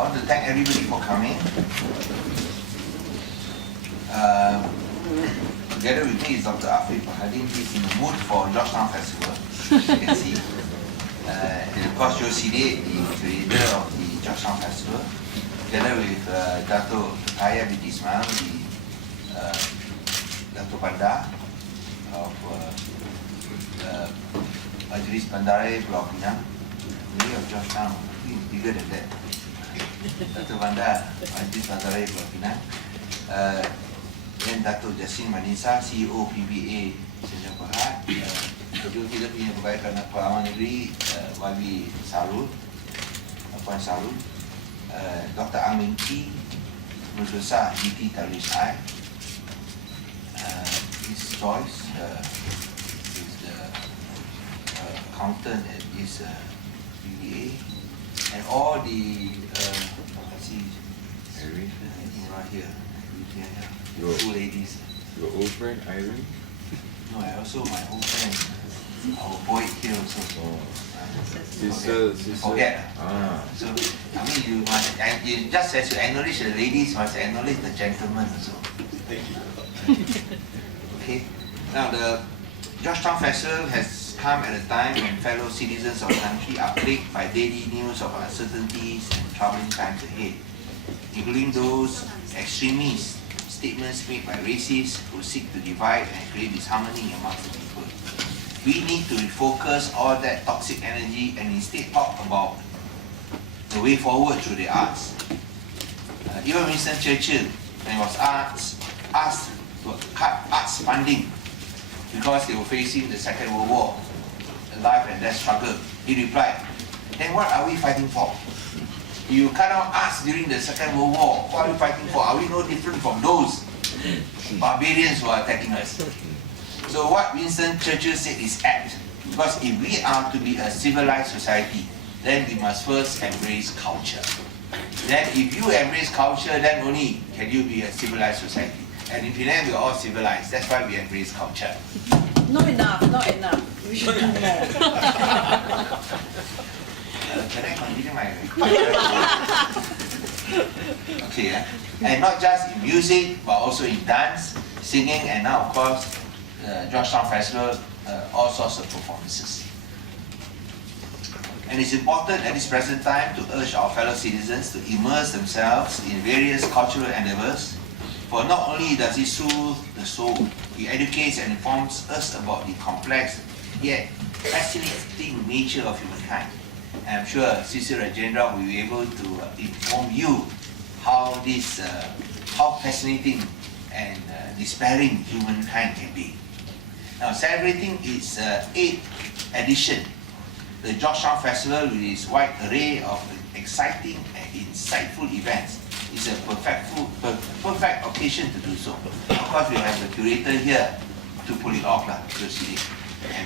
want to thank everybody for coming. Together with me is Dr. Afif Bahadin. He's in the mood for Georgetown Festival, as you can see. And of course, Joe Sidi, the creator of the Georgetown Festival, together with Dato' Kaya binti Ismail, the Dato' Bandar of Majlis Bandarai Pulau Pinang, really of Georgetown, bigger than that. Dato' Bandar, Majlis Bandarai Pulau Pinang. Dan Dato' Jasin Manisa, CEO PBA Sdn Bhd. Juga kita punya Pegawai Pengamanan Negeri Wabi Sarul, Puan Sarul. Dr. Ang Ming Ki, Pengurus Besar GTF. His choice is the accountant at this PBA, and all the let's see, right here. Two ladies. Your old friend Irene? No, I also my old friend, our boy here also. Sister. Forget. So I mean, you must, you just as you acknowledge the ladies, must acknowledge the gentlemen also. Thank you. Okay. Now the Georgetown Festival has come at a time when fellow citizens of the country are plagued by daily news of uncertainties and troubling times ahead, including those extremist statements made by racists who seek to divide and create disharmony amongst the people. We need to refocus all that toxic energy and instead talk about the way forward through the arts. Even Winston Churchill, when he was asked to cut arts funding because they were facing the Second World War, a life and death struggle, he replied, "Then what are we fighting for? You cut out arts during the Second World War, what are we fighting for? Are we no different from those barbarians who are attacking us?" So what Winston Churchill said is apt, because if we are to be a civilized society, then we must first embrace culture. Then if you embrace culture, then only can you be a civilized society. And in Penang, we are all civilized, that's why we embrace culture. Not enough. We should do more. Can I continue my okay, and not just in music, but also in dance, singing, and now of course, Georgetown Festival, all sorts of performances. And it's important at this present time to urge our fellow citizens to immerse themselves in various cultural endeavors, for not only does it soothe the soul, it educates and informs us about the complex yet fascinating nature of humankind. And I'm sure Sister Rajendra will be able to inform you how this, how fascinating and despairing humankind can be. Now, celebrating its 8th edition, the Georgetown Festival, with its wide array of exciting and insightful events, is a perfect occasion to do so. Of course, we have the curator here to pull it off, and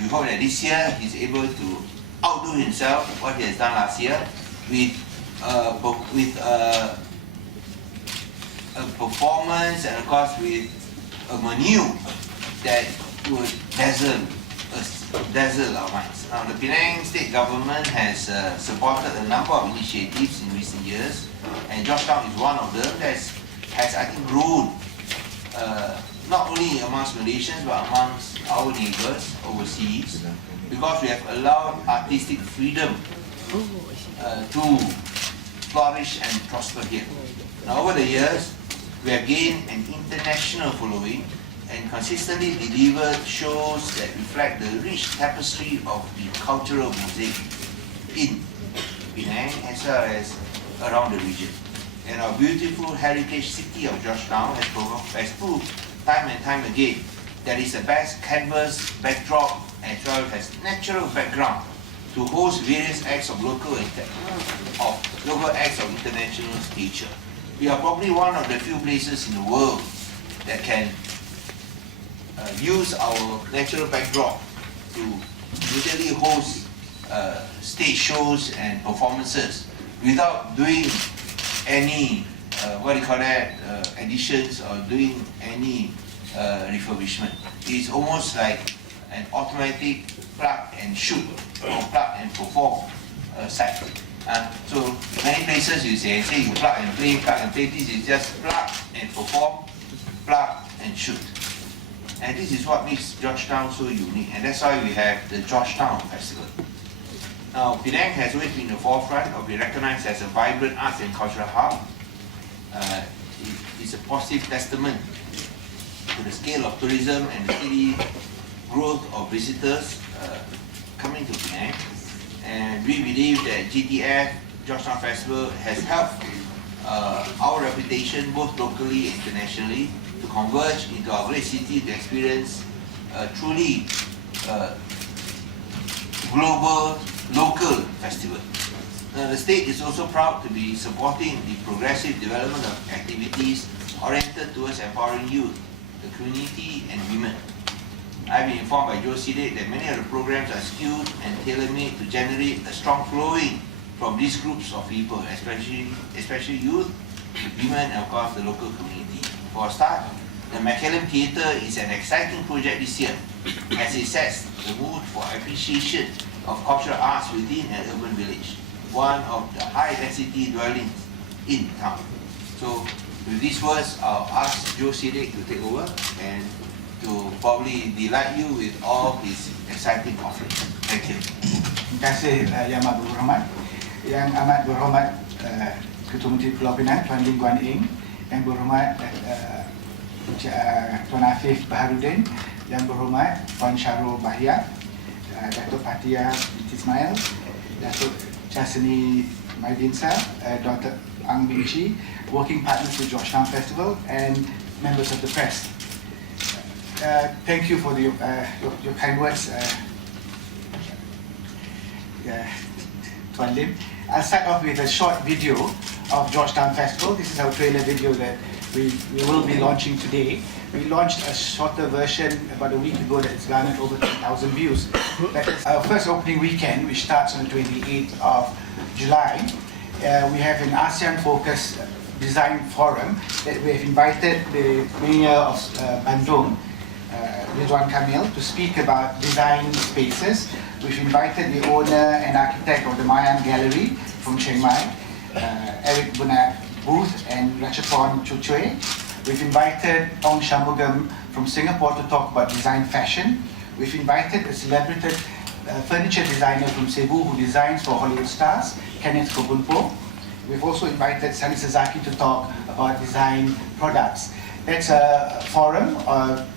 we hope that this year he's able to outdo himself what he has done last year with a performance, and of course with a menu that would dazzle our minds. Now, the Penang State Government has supported a number of initiatives in recent years, and Georgetown is one of them that has I think grown not only amongst Malaysians but amongst our neighbours overseas, because we have allowed artistic freedom to flourish and prosper here. Now, over the years, we have gained an international following and consistently delivered shows that reflect the rich tapestry of the cultural mosaic in Penang as well as around the region. And our beautiful heritage city of Georgetown has proved time and time again that it's the best canvas backdrop as well as natural background to host various acts of local acts of international stature. We are probably one of the few places in the world that can use our natural backdrop to immediately host stage shows and performances without doing any additions or doing any refurbishment. It's almost like an automatic plug and shoot or plug and perform site. So many places you say you plug and play, this is just plug and perform, plug and shoot. And this is what makes Georgetown so unique, and that's why we have the Georgetown Festival. Now, Penang has always been the forefront of being recognized as a vibrant arts and cultural hub. It's a positive testament to the scale of tourism and the steady growth of visitors coming to Penang. And we believe that GTF, Georgetown Festival, has helped our reputation both locally and internationally to converge into our great city to experience a truly global, local festival. The state is also proud to be supporting the progressive development of activities oriented towards empowering youth, the community and women. I've been informed by Joe Sidik that many of the programs are skewed and tailor-made to generate a strong following from these groups of people, especially youth, women, and of course the local community. For a start, the McCallum Theatre is an exciting project this year as it sets the mood for appreciation of cultural arts within an urban village, one of the high-density dwellings in town. So with these words, I'll ask Joe Sidik to take over and to probably delight you with all his exciting offerings. Thank you. Terima kasih Yang Amat Berhormat. Yang amat berhormat Ketua Menteri Pulau Pinang Tuan Lim Guan Eng, Yang berhormat Tuan Afif Baharudin, Yang berhormat Tuan Syarul Bahia, Datuk Fatia binti Ismail, Datuk Chasini Maidinsa, Dr. Ang Bin Chi, working partners with Georgetown Festival, and members of the press. Thank you for your kind words, Tuan Lim. I'll start off with a short video of Georgetown Festival. This is our trailer video that we will be launching today. We launched a shorter version about a week ago that's garnered over 10,000 views. That is our first opening weekend, which starts on the 28th of July. We have an ASEAN-focused design forum that we have invited the Mayor of Bandung, Ridwan Kamil, to speak about design spaces. We've invited the owner and architect of the Mayan Gallery from Chiang Mai, Eric Bonat Booth and Ratchathon Chuchue. We've invited Ong Shanmugam from Singapore to talk about design fashion. We've invited a celebrated furniture designer from Cebu who designs for Hollywood stars, Kenneth Kobunpo. We've also invited Sani Sasaki to talk about design products. That's a forum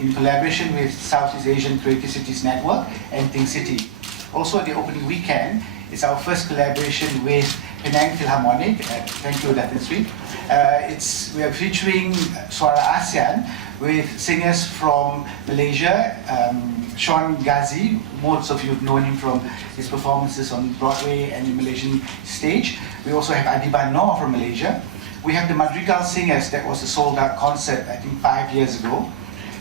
in collaboration with Southeast Asian Creative Cities Network and Think City. Also at the opening weekend, it's our first collaboration with Penang Philharmonic. Thank you, Datin Sri. We are featuring Suara ASEAN with singers from Malaysia, Sean Ghazi. Most of you have known him from his performances on Broadway and the Malaysian stage. We also have Adiban Noor from Malaysia. We have the Madrigal Singers, that was a sold-out concert, I think 5 years ago.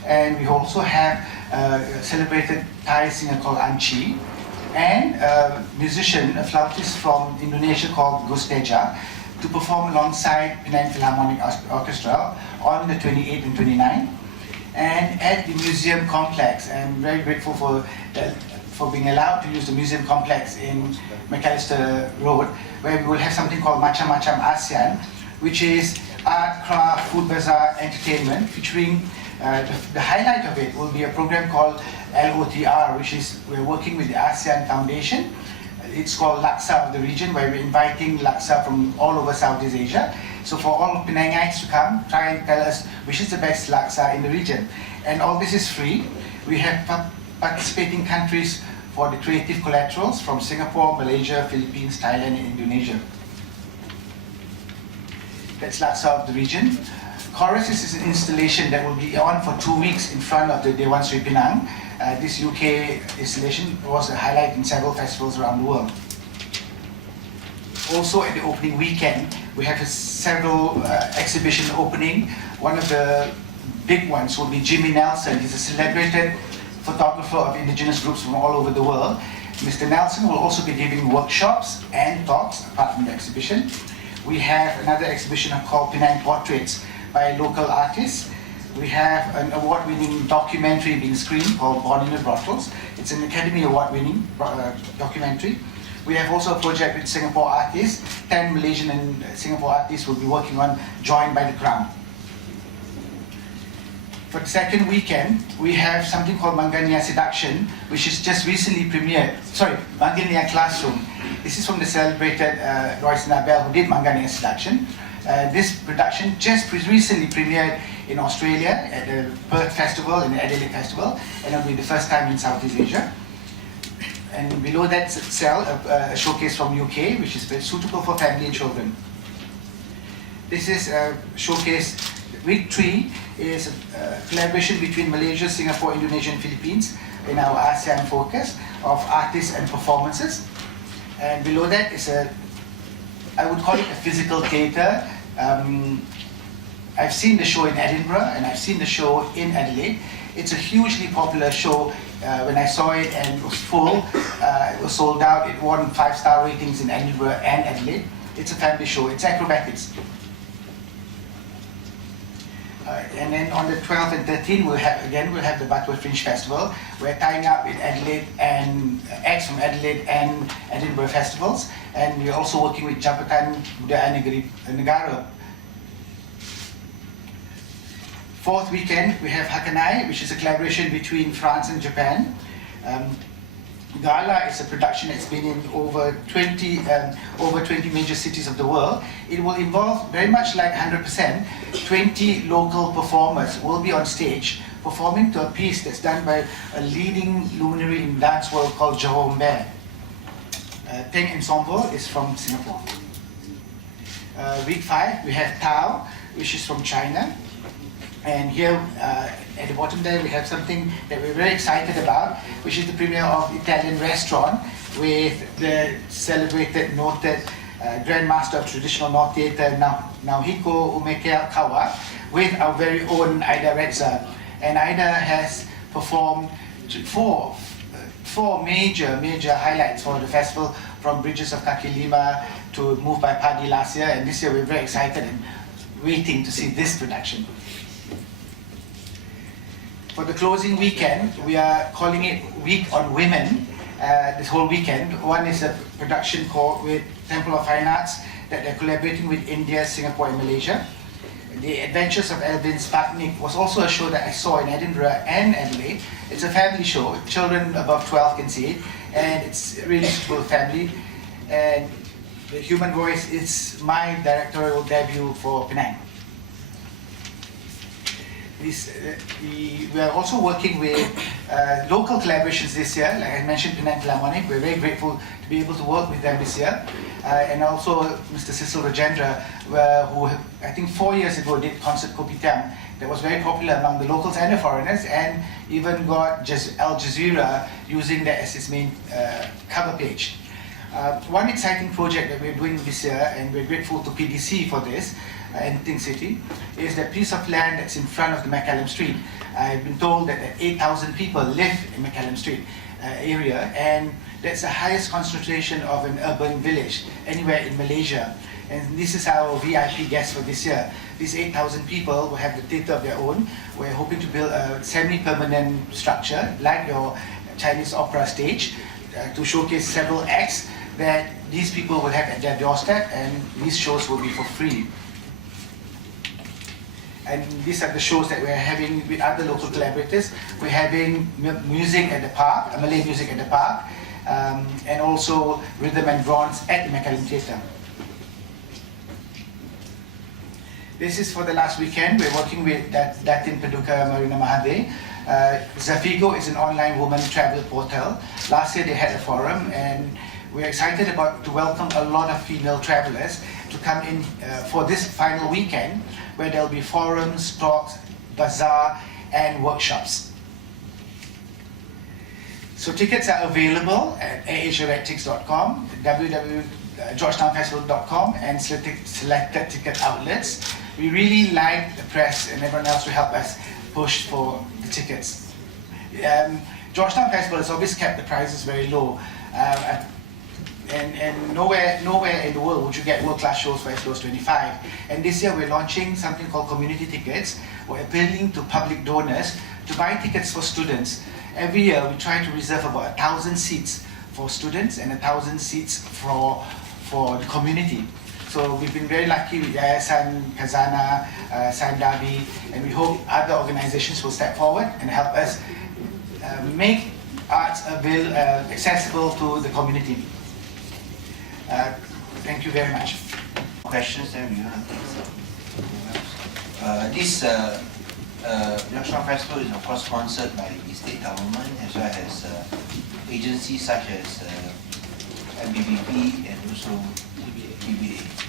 And we also have a celebrated Thai singer called Anchi, and a musician, a flautist from Indonesia called Gus Teja, to perform alongside Penang Philharmonic Orchestra on the 28th and 29th. And at the museum complex, I'm very grateful for being allowed to use the museum complex in McAllister Road, where we will have something called Macam Macam ASEAN, which is art, craft, food bazaar, entertainment, featuring the highlight of it will be a program called LOTR, which is we're working with the ASEAN Foundation. It's called Laksa of the Region, where we're inviting Laksa from all over Southeast Asia. So for all Penangites to come, try and tell us which is the best Laksa in the region. And all this is free. We have participating countries for the creative collaterals from Singapore, Malaysia, Philippines, Thailand, and Indonesia. That's Laksa of the Region. Chorus is an installation that will be on for 2 weeks in front of the Dewan Sri Penang. This UK installation was a highlight in several festivals around the world. Also at the opening weekend, we have several exhibition opening. One of the big ones will be Jimmy Nelson. He's a celebrated photographer of indigenous groups from all over the world. Mr. Nelson will also be giving workshops and talks apart from the exhibition. We have another exhibition called Penang Portraits by local artists. We have an award-winning documentary being screened called Born in the Brothels. It's an Academy Award-winning documentary. We have also a project with Singapore artists. 10 Malaysian and Singapore artists will be working on Joined by the Crown. For the second weekend, we have something called Mangania Seduction, which is just recently premiered. Sorry, Mangania Classroom. This is from the celebrated Royce Nabel, who did Mangania Seduction. This production just recently premiered in Australia at the Perth Festival and the Adelaide Festival, and it'll be the first time in Southeast Asia. And below that cell, a showcase from UK, which is very suitable for family and children. This is a showcase. Week 3 is a collaboration between Malaysia, Singapore, Indonesia, and Philippines in our ASEAN focus of artists and performances. And below that is I would call it a physical theatre. I've seen the show in Edinburgh and I've seen the show in Adelaide. It's a hugely popular show. When I saw it and it was full, it was sold out. It won 5-star ratings in Edinburgh and Adelaide. It's a family show. It's acrobatics. And then on the 12th and 13th, we'll have the Butterworth Fringe Festival. We're tying up with Adelaide and acts from Adelaide and Edinburgh festivals, and we're also working with Jabatan Budaya Negara. Fourth weekend, we have Hakanai, which is a collaboration between France and Japan. Gala is a production that's been in over 20 major cities of the world. It will involve, very much like 100%, 20 local performers will be on stage performing to a piece that's done by a leading luminary in dance world called Jerome Bear. Teng Ensemble is from Singapore. Week 5, we have Tao, which is from China. And here at the bottom there, we have something that we're very excited about, which is the premiere of Italian Restaurant with the celebrated, noted Grandmaster of Traditional North Theatre, Naohiko Umekawa, with our very own Aida Reza. And Aida has performed four major highlights for the festival, from Bridges of Kaki Lima to Move by Padi last year, and this year we're very excited and waiting to see this production. For the closing weekend, we are calling it Week on Women, this whole weekend. One is a production called with Temple of Fine Arts that they're collaborating with India, Singapore, and Malaysia. The Adventures of Elvin Sputnik was also a show that I saw in Edinburgh and Adelaide. It's a family show. Children above 12 can see it, and it's really suitable family. And The Human Voice is my directorial debut for Penang. We are also working with local collaborations this year. Like I mentioned, Penang Philharmonic. We're very grateful to be able to work with them this year. And also Mr. Cecil Rajendra, who I think 4 years ago did Concert Kopitiam that was very popular among the locals and the foreigners, and even got Al Jazeera using that as its main cover page. One exciting project that we're doing this year, and we're grateful to PDC for this, and Ting City, is that piece of land that's in front of the McCallum Street. I've been told that 8,000 people live in McCallum Street area, and that's the highest concentration of an urban village anywhere in Malaysia. And this is our VIP guest for this year. These 8,000 people will have the theatre of their own. We're hoping to build a semi-permanent structure, like your Chinese opera stage, to showcase several acts that these people will have at their doorstep, and these shows will be for free. And these are the shows that we're having with other local collaborators. We're having music at the park, Malay music at the park, and also rhythm and bronze at the McCallum Theatre. This is for the last weekend. We're working with Datin Paduka Marina Mahathir. Zafigo is an online woman travel portal. Last year they had a forum, and we're excited to welcome a lot of female travelers to come in for this final weekend, where there'll be forums, talks, bazaar, and workshops. So tickets are available at aasiaretics.com, www.georgetownfestival.com, and selected ticket outlets. We really like the press and everyone else to help us push for the tickets. Georgetown Festival has always kept the prices very low. And nowhere in the world would you get world-class shows for as low as 25. And this year we're launching something called community tickets. We're appealing to public donors to buy tickets for students. Every year we try to reserve about 1,000 seats for students and 1,000 seats for the community. So we've been very lucky with Yayasan, Kazana, Sandabi, and we hope other organizations will step forward and help us make arts accessible to the community. Thank you very much. Questions then we want to take. This Georgetown Festival is of course sponsored by the state government as well as agencies such as MBBP and also TBA.